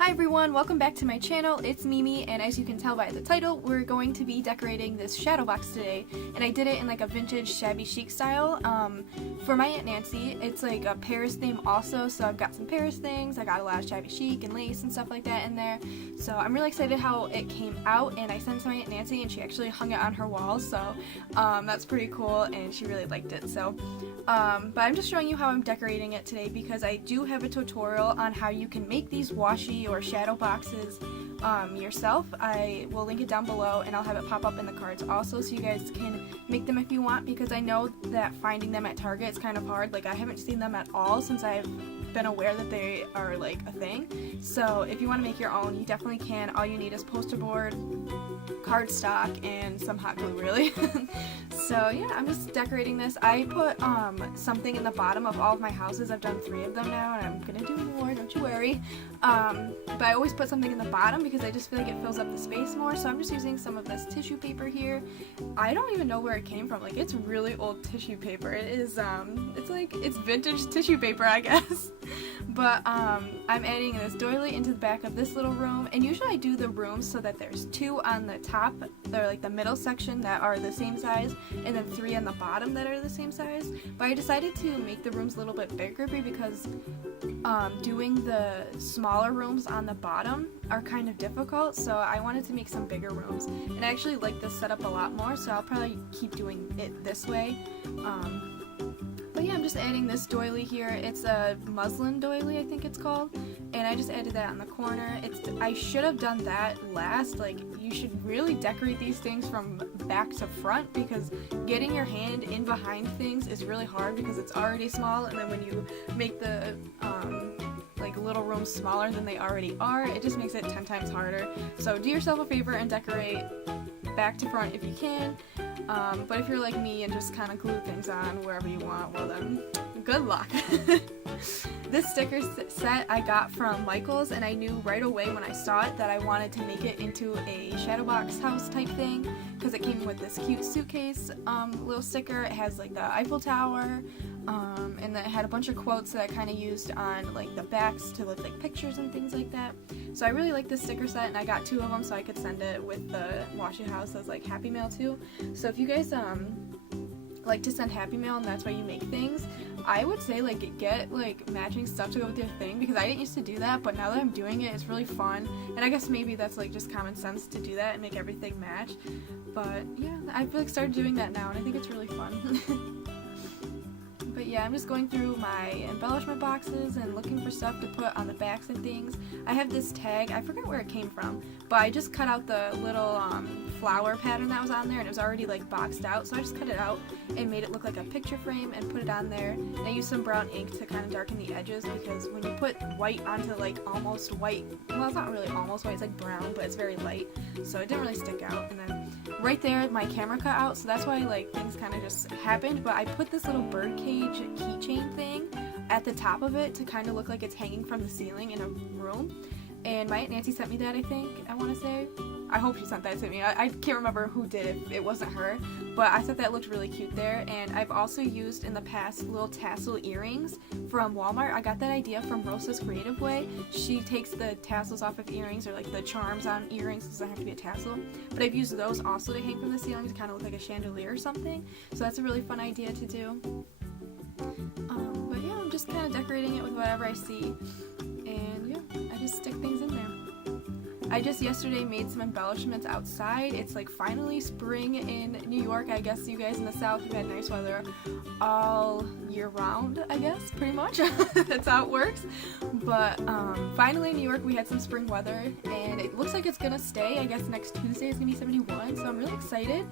Hi everyone, welcome back to my channel. It's Mimi, and as you can tell by the title, we're going to be decorating this shadow box today. And I did it in like a vintage shabby chic style. For my Aunt Nancy, it's like a Paris theme also, so I've got some Paris things. I got a lot of shabby chic and lace and stuff like that in there. So I'm really excited how it came out, and I sent it to my Aunt Nancy and she actually hung it on her wall, so that's pretty cool and she really liked it. So but I'm just showing you how I'm decorating it today because I do have a tutorial on how you can make these washi or shadow boxes yourself. I will link it down below and I'll have it pop up in the cards also so you guys can make them if you want, because I know that finding them at Target is kind of hard. Like, I haven't seen them at all since I've been aware that they are like a thing. So if you want to make your own, you definitely can. All you need is poster board, cardstock, and some hot glue, really. So yeah, I'm just decorating this. I put something in the bottom of all of my houses. I've done 3 of them now, and I'm gonna do more, don't you worry. But I always put something in the bottom because I just feel like it fills up the space more. So I'm just using some of this tissue paper here. I don't even know where it came from. Like, it's really old tissue paper. It is it's vintage tissue paper, I guess. But I'm adding this doily into the back of this little room, and usually I do the rooms so that there's 2 on the top, they're like the middle section, that are the same size, and then 3 on the bottom that are the same size. But I decided to make the rooms a little bit bigger because doing the smaller rooms on the bottom are kind of difficult, so I wanted to make some bigger rooms. And I actually like this setup a lot more, so I'll probably keep doing it this way. But yeah, I'm just adding this doily here. It's a muslin doily, I think it's called, and I just added that on the corner. I should have done that last. Like, you should really decorate these things from back to front, because getting your hand in behind things is really hard because it's already small, and then when you make the like little rooms smaller than they already are, it just makes it 10 times harder. So do yourself a favor and decorate back to front if you can. But if you're like me and just kind of glue things on wherever you want, well then, good luck. This sticker set I got from Michael's, and I knew right away when I saw it that I wanted to make it into a shadow box house type thing, because it came with this cute suitcase little sticker. It has like the Eiffel Tower, and then it had a bunch of quotes that I kind of used on like the backs to look like pictures and things like that. So I really like this sticker set, and I got 2 of them so I could send it with the washi house as like Happy Mail too. So if you guys like to send Happy Mail and that's why you make things, I would say like get like matching stuff to go with your thing, because I didn't used to do that, but now that I'm doing it, it's really fun. And I guess maybe that's like just common sense to do that and make everything match. But yeah, I've like started doing that now, and I think it's really fun. But yeah, I'm just going through my embellishment boxes and looking for stuff to put on the backs and things. I have this tag, I forget where it came from, but I just cut out the little flower pattern that was on there, and it was already like boxed out, so I just cut it out and made it look like a picture frame and put it on there. And I used some brown ink to kind of darken the edges, because when you put white onto like almost white, well, it's not really almost white, it's like brown, but it's very light, so it didn't really stick out. And then right there, my camera cut out, so that's why like things kind of just happened. But I put this little birdcage keychain thing at the top of it to kind of look like it's hanging from the ceiling in a room. And my Aunt Nancy sent me that, I think, I want to say. I hope she sent that to me. I can't remember who did it, if it wasn't her. But I thought that looked really cute there. And I've also used in the past little tassel earrings from Walmart. I got that idea from Rosa's Creative Way. She takes the tassels off of earrings, or like the charms on earrings, doesn't have to be a tassel. But I've used those also to hang from the ceiling to kind of look like a chandelier or something. So that's a really fun idea to do. But yeah, I'm just kind of decorating it with whatever I see. And yeah, I just stick things in there. I just yesterday made some embellishments outside. It's like finally spring in New York. I guess you guys in the South have had nice weather all year round, I guess, pretty much. That's how it works. But finally in New York we had some spring weather, and it looks like it's gonna stay. I guess next Tuesday is gonna be 71, so I'm really excited.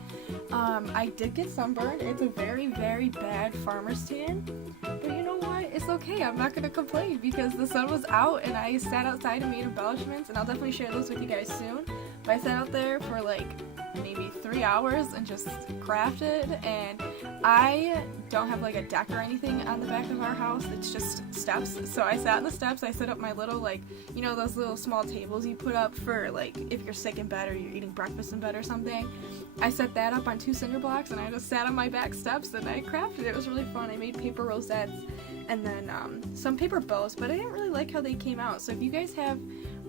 I did get sunburned. It's a very, very bad farmer's tan, but you know what? It's okay. I'm not gonna complain because the sun was out and I sat outside and made embellishments, and I'll definitely share those with you guys soon. But I sat out there for like maybe 3 hours and just crafted, and I don't have like a deck or anything on the back of our house. It's just steps. So I sat on the steps. I set up my little, like, you know, those little small tables you put up for like if you're sick in bed or you're eating breakfast in bed or something. I set that up on 2 cinder blocks, and I just sat on my back steps and I crafted it. It was really fun. I made paper rosettes and then some paper bows, but I didn't really like how they came out. So if you guys have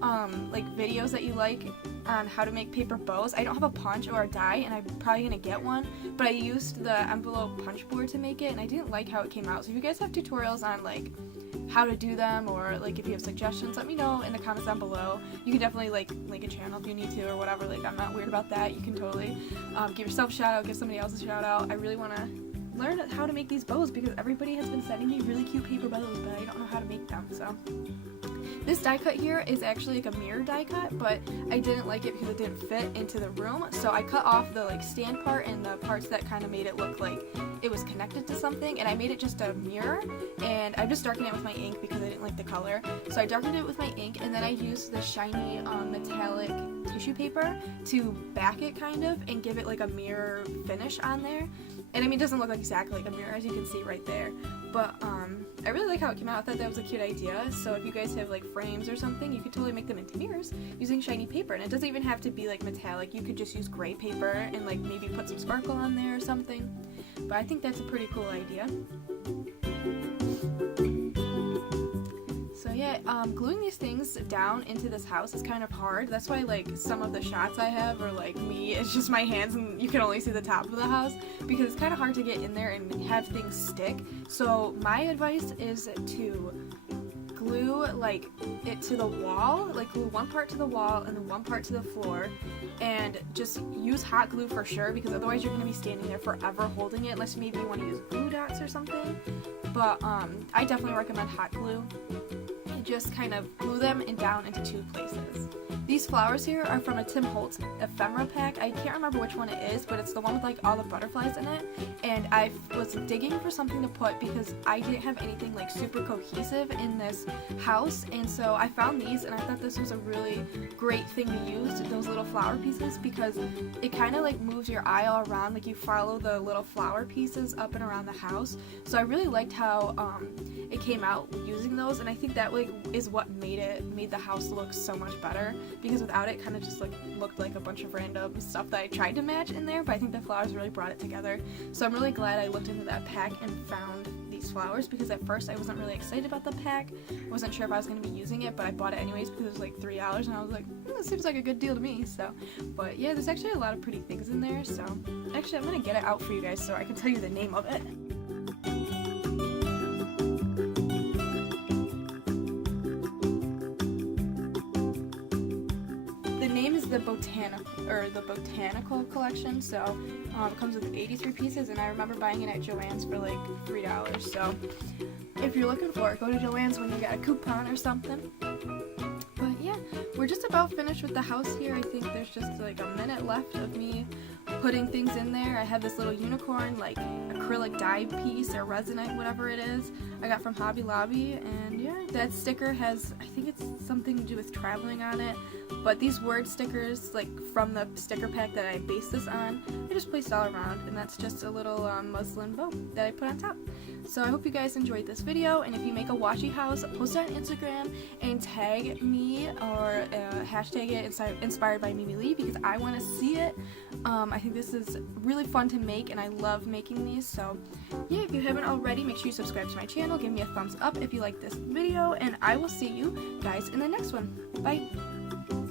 like videos that you like on how to make paper bows. I don't have a punch or a die, and I'm probably gonna get one, but I used the envelope punch board to make it, and I didn't like how it came out. So if you guys have tutorials on like how to do them, or like if you have suggestions, let me know in the comments down below. You can definitely like link a channel if you need to or whatever. Like, I'm not weird about that. You can totally give yourself a shout out, give somebody else a shout out. I really want to learn how to make these bows because everybody has been sending me really cute paper bows, but I don't know how to make them. So this die cut here is actually like a mirror die cut, but I didn't like it because it didn't fit into the room, so I cut off the like stand part and the parts that kind of made it look like it was connected to something, and I made it just a mirror, and I just darkened it with my ink because I didn't like the color. So I darkened it with my ink, and then I used the shiny metallic tissue paper to back it kind of and give it like a mirror finish on there. And I mean, it doesn't look exactly like a mirror, as you can see right there, but I really like how it came out. I thought that was a cute idea. So if you guys have like frames or something, you could totally make them into mirrors using shiny paper, and it doesn't even have to be like metallic. You could just use gray paper and like maybe put some sparkle on there or something, but I think that's a pretty cool idea. So yeah, gluing these things down into this house is kind of hard. That's why like some of the shots I have are like me, it's just my hands and you can only see the top of the house because it's kind of hard to get in there and have things stick. So my advice is to glue like it to the wall, like glue one part to the wall and then one part to the floor, and just use hot glue for sure, because otherwise you're going to be standing there forever holding it, unless maybe you want to use glue dots or something. But I definitely recommend hot glue. Just kind of glue them and down into two places. These flowers here are from a Tim Holtz ephemera pack. I can't remember which one it is, but it's the one with like all the butterflies in it. And I was digging for something to put because I didn't have anything like super cohesive in this house, and so I found these, and I thought this was a really great thing to use, those little flower pieces, because it kind of like moves your eye all around, like you follow the little flower pieces up and around the house. So I really liked how it came out using those, and I think that like is what made the house look so much better, because without it kind of just like looked like a bunch of random stuff that I tried to match in there, but I think the flowers really brought it together. So I'm really glad I looked into that pack and found these flowers, because at first I wasn't really excited about the pack. I wasn't sure if I was going to be using it, but I bought it anyways because it was like $3 and I was like, this seems like a good deal to me. So, but yeah, there's actually a lot of pretty things in there. So actually I'm going to get it out for you guys so I can tell you the name of it. The botanical collection. So it comes with 83 pieces, and I remember buying it at Joann's for like $3. So if you're looking for it, go to Joann's when you got a coupon or something. But yeah, we're just about finished with the house here. I think there's just like a minute left of me putting things in there. I have this little unicorn like acrylic dye piece or resinite, whatever it is, I got from Hobby Lobby, and yeah, that sticker has, I think it's something to do with traveling on it, but these word stickers like from the sticker pack that I based this on, I just placed all around, and that's just a little muslin bow that I put on top. So I hope you guys enjoyed this video, and if you make a washi house, post it on Instagram and tag me or hashtag it inspired by Mimi Lee, because I want to see it. I think this is really fun to make, and I love making these. So yeah, if you haven't already, make sure you subscribe to my channel, give me a thumbs up if you like this video, and I will see you guys in the next one. Bye!